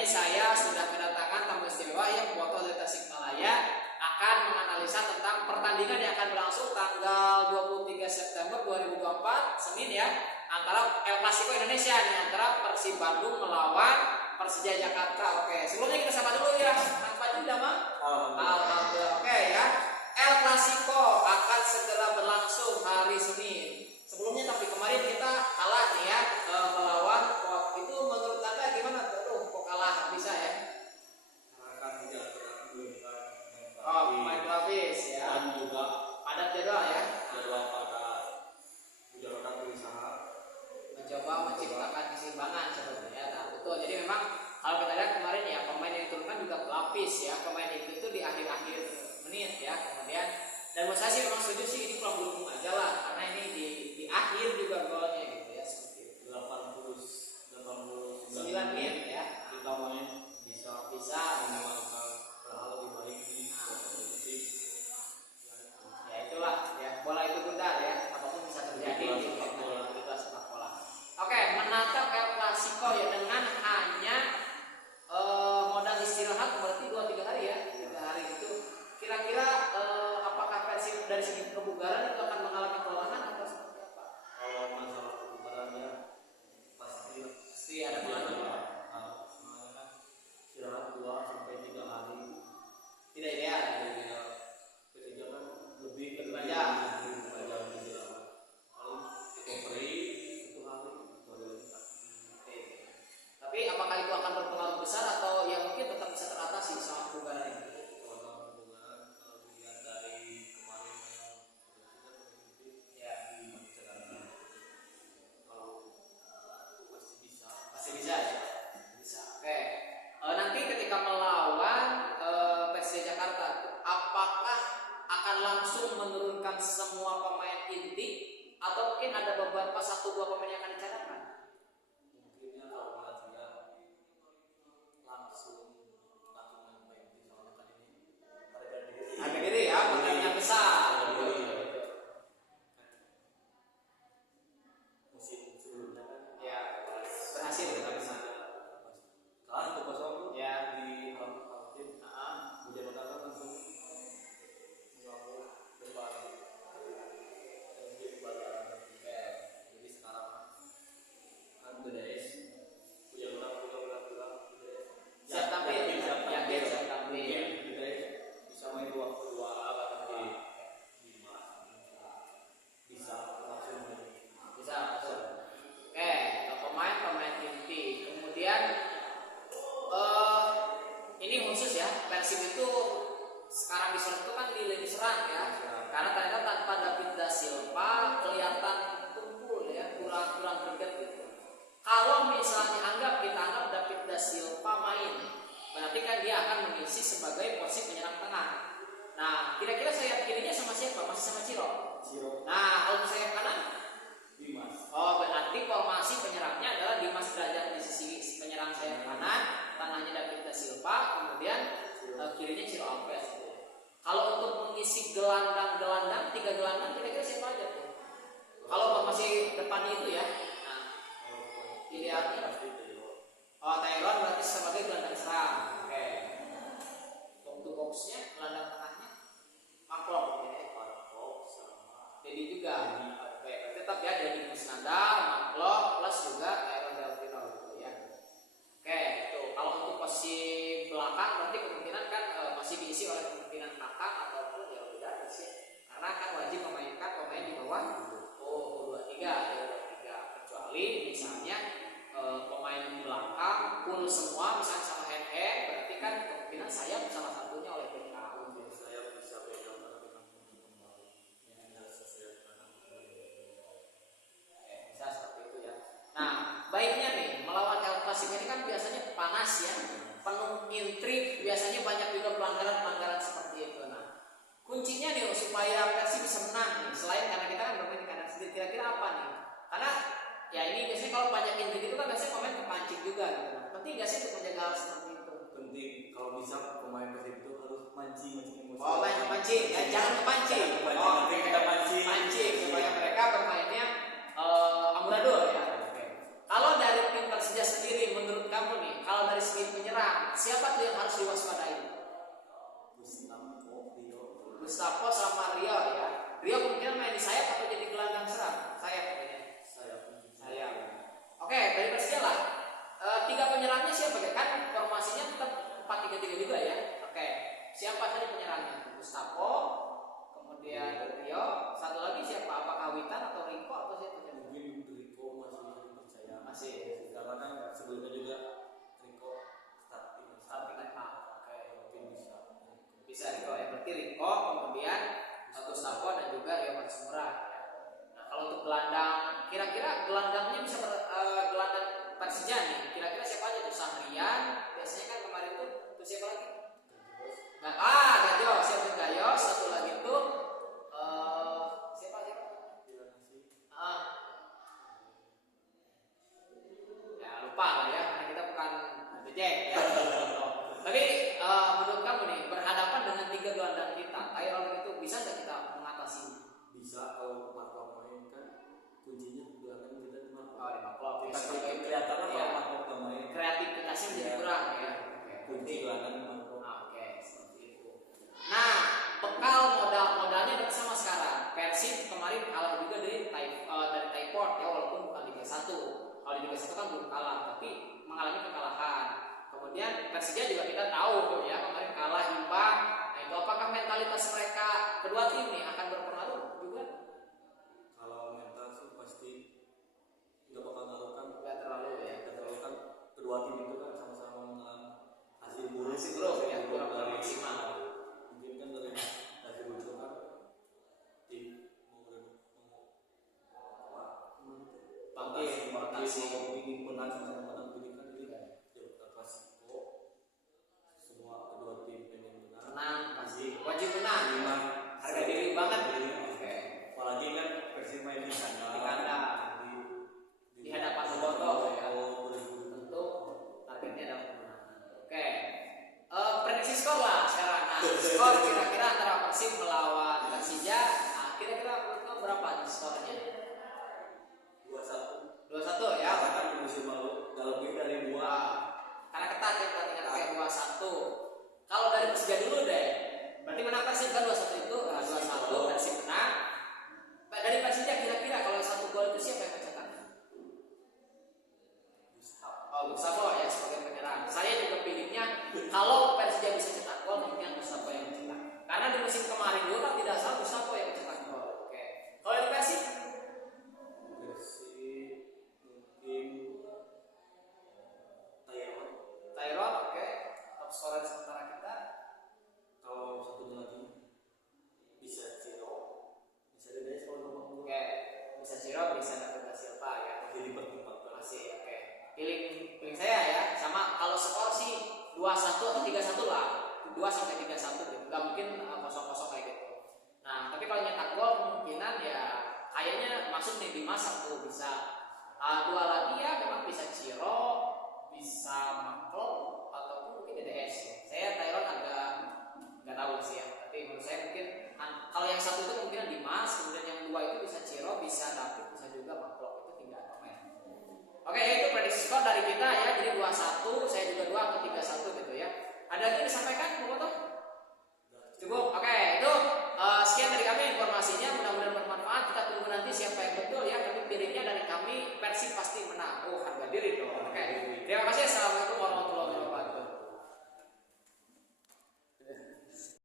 ini saya sudah kedatangan tamu istimewa yang foto dari Tasikmalaya akan menganalisa tentang pertandingan yang akan berlangsung tanggal 23 September 2024 Senin ya, antara El Clasico Indonesia nih, antara Persib Bandung melawan Persija Jakarta. Oke, sebelumnya kita sapa dulu ya. Kang Fadli udah mah? Alhamdulillah. Oke ya. El Clasico akan segera berlangsung hari Senin. Sebelumnya tapi kemarin kita kalah nih ya melawan itu, menurut Anda gimana tuh? Kok kalah bisa ya? Oh, pemain pelapis ya. Dan juga padat jadwal ya. jadwal pada udah berusaha mencoba menciptakan keseimbangan sebetulnya. Nah, betul. Jadi memang kalau kita lihat kemarin ya, pemain yang diturunkan juga pelapis ya. Pemain itu tuh di akhir-akhir menit ya. Kemudian dan menurut saya sih memang setuju sih, ini kurang beruntung aja lah, karena ini di akhir juga golnya gitu ya, seperti itu. 89 menit ya. Kita main bisa mengeluarkan hal lebih baik di kompetisi. Ya itulah ya, bola itu bundar ya, apapun bisa terjadi di sepak bola. Oke, menatap El Clasico ya dengan hanya modal istirahat berarti 2-3 hari ya, 3 hari itu. Kira-kira apakah Persib dari segi kebugaran itu akan mengalami kelelahan atau seperti apa? Kalau masalah kebugarannya pasti ada pengaruh. Istirahat 2-3 hari Tidak ideal ya. Persija kan lebih banyak. istirahat. Kalau recovery itu hari baru lengkap. Tapi apakah itu akan berpengaruh besar atau ya mungkin tetap bisa teratasi sama kebugaran ini? Kalau dilihat dari kemarin Ya, kalau pasti bisa ya. Bisa. Oke. Nanti ketika melawan Persija Jakarta, apakah akan langsung menurunkan semua pemain inti atau mungkin ada beberapa 1-2 pemain yang akan dicadangkan? mungkinnya kalau latihan langsung main di soalnya kan ini Harga diri ya, pertandingan besar. musim sebelumnya kan Ya, berhasil kita bisa. kalah 2-0 Ya. di halaman tim hujan datang langsung mengaku depan jadi sekarang kan BDS hujan pulang Siap tampil, siap tampil. mungkin BDS bisa main 2-2 tapi bisa langsung Bisa. Oke, pemain inti. Kemudian ini khusus ya, Persib itu sekarang diserang itu kan di lini serang ya, karena ternyata tanpa David Da Silva kelihatan tumpul ya, kurang greget gitu. Kalau misalnya kita anggap David Da Silva main, berarti kan dia akan mengisi sebagai posisi penyerang tengah. Nah, kira-kira sayap kirinya sama siapa? Masih sama Ciro. Nah, kalau sayap kanan? Dimas. Oh, berarti formasi penyerangnya adalah Dimas Derajat di sisi penyerang sayap kanan, tengahnya David Da Silva, kemudian kirinya Ciro Alves. Kalau untuk mengisi gelandang 3 gelandang, kira-kira siapa aja tuh? Kalau formasi depannya itu ya. Nah, idealnya Tyrone berarti sebagai gelandang serang. Oke. Box to boxnya, gelandang tengahnya Maklok ya. Dedi juga. Oke, tetap ya Dedi Kusnandar, Maklok plus juga Tyrone Delvino gitu ya. Oke, itu. Kalau untuk posisi belakang berarti kemungkinan kan masih diisi oleh kemungkinan kakak ataupun ya udah sih. Karena kan wajib memainkan pemain di bawah U23 ya, U23, kecuali misalnya pemain belakang full semua misalnya sama hand berarti kan kemungkinan saya salah satunya oleh PKU. Saya bisa pegang Bisa seperti itu ya. Nah, baiknya nih melawan El Clasico ini kan biasanya panas ya, penuh intrik, biasanya banyak juga pelanggaran seperti itu. Nah, kuncinya nih supaya Persib bisa menang nih, selain karena kita kan bermain di kandang sendiri, kira-kira apa nih? Karena ya ini biasanya kalau banyak intrik itu kan biasanya pemain kepancing juga gitu. Nah, penting gak sih untuk menjaga hal seperti itu? penting kalau bisa pemain Persib itu harus mancing emosi. Oh, mancing ya, jangan kepancing. Oh, kita mancing supaya mereka bermainnya amburadul ya. Kalau dari tim Persija sendiri menurut kamu nih, kalau dari segi penyerang Masih. Karena kan sebelumnya juga Riko starting Oke. mungkin bisa. Bisa Riko ya, berarti Riko kemudian Gustavo dan juga Rio Matsumura. Nah kalau untuk gelandang, kira-kira gelandangnya bisa gelandang Persija nih, kira-kira siapa aja tuh? Sahrian biasanya kan kemarin tuh siapa lagi? Nah, Gayo, siapa Gayo? Satu lagi tuh siapa? Ah, ya lupa lah ya, karena kita bukan The Jack ya. Tapi menurut kamu nih, berhadapan dengan tiga gelandang kita, Tyrone itu bisa nggak kita mengatasinya? Bisa kalau Marco main kan kuncinya gelandang kita di Marco. Oh, di Marco. Kita kelihatan kalau Marco nggak main. Kreativitasnya menjadi kurang ya. Kunci gelandang di Marco. Oke, seperti itu. Nah, bekal modalnya berarti sama sekarang. Persib kemarin kalah juga dari Tayport ya, walaupun bukan Liga 1. Kalau di Liga 1 kan belum kalah, tapi mengalami kekalahan. Kemudian Persija juga kita tahu ya, kemarin kalah imbang. Nah, itu apakah mentalitas mereka kedua tim nih akan berpengaruh juga? Kalau mental sih pasti nggak bakal ngaruh kan. Nggak terlalu ya. Nggak terlalu kan kedua tim itu kan sama-sama mengalami hasil buruk Ya, kurang dari maksimal. mungkin kan dari hasil buruk itu kan tim fantasi mau ingin menang sama menang jadi kan jadi ya klasiko semua kedua tim pengen Menang pasti wajib menang. Harga diri banget. Oke. Apalagi kan Persib main di kandang. Di kandang. Di hadapan bobotoh ya. Tentu targetnya adalah kemenangan. Oke. Prediksi skor lah sekarang. Nah, skor kira-kira antara Persib melawan Persija. Nah, kira-kira menurut kamu berapa nih skornya? 2-1. 2-1 ya. Kan di musim lalu gak lebih dari 2. Karena ketat ya pertandingan kayak 2-1. Kalau dari Persija dulu deh. Berarti menang Persib kan 2-1 itu. 2-1 Persib menang. Dari Persija kira-kira kalau satu gol itu siapa yang mencetak? Gustavo ya sebagai penyerang. Saya juga pilihnya kalau Persija bisa cetak gol mungkin Gustavo yang mencetak. Karena di musim kemarin dulu kan tidak salah Gustavo yang mencetak gol. Oke. Kalau di Persib mungkin Tyrone, oke. Top scorer sementara kita. kalau satunya lagi bisa Ciro bisa Dedes kalau ngomong Oke. Bisa Ciro, bisa David Silva ya. masih dipertimbangkan. Masih oke. Pilih saya ya. Sama kalau skor sih 2-1 atau 3-1 lah. 2-3-1 gitu. Gak mungkin 0-0 kayak gitu. Nah, tapi kalau nyetak gol kemungkinan ya kayaknya masuk nih Dimas satu bisa. Dua lagi ya memang bisa Ciro, bisa Maklo ataupun mungkin DDS ya. Saya Tyrone agak nggak tahu sih ya. Tapi menurut saya mungkin kalau yang satu itu kemungkinan Dimas, kemudian yang dua itu bisa Ciro, bisa David, bisa juga Maklo. Itu 3 pemain. Oke, itu prediksi skor dari kita ya. Jadi 2-1, saya juga 2 atau 3-1 gitu ya. Ada lagi yang disampaikan, Bobotoh?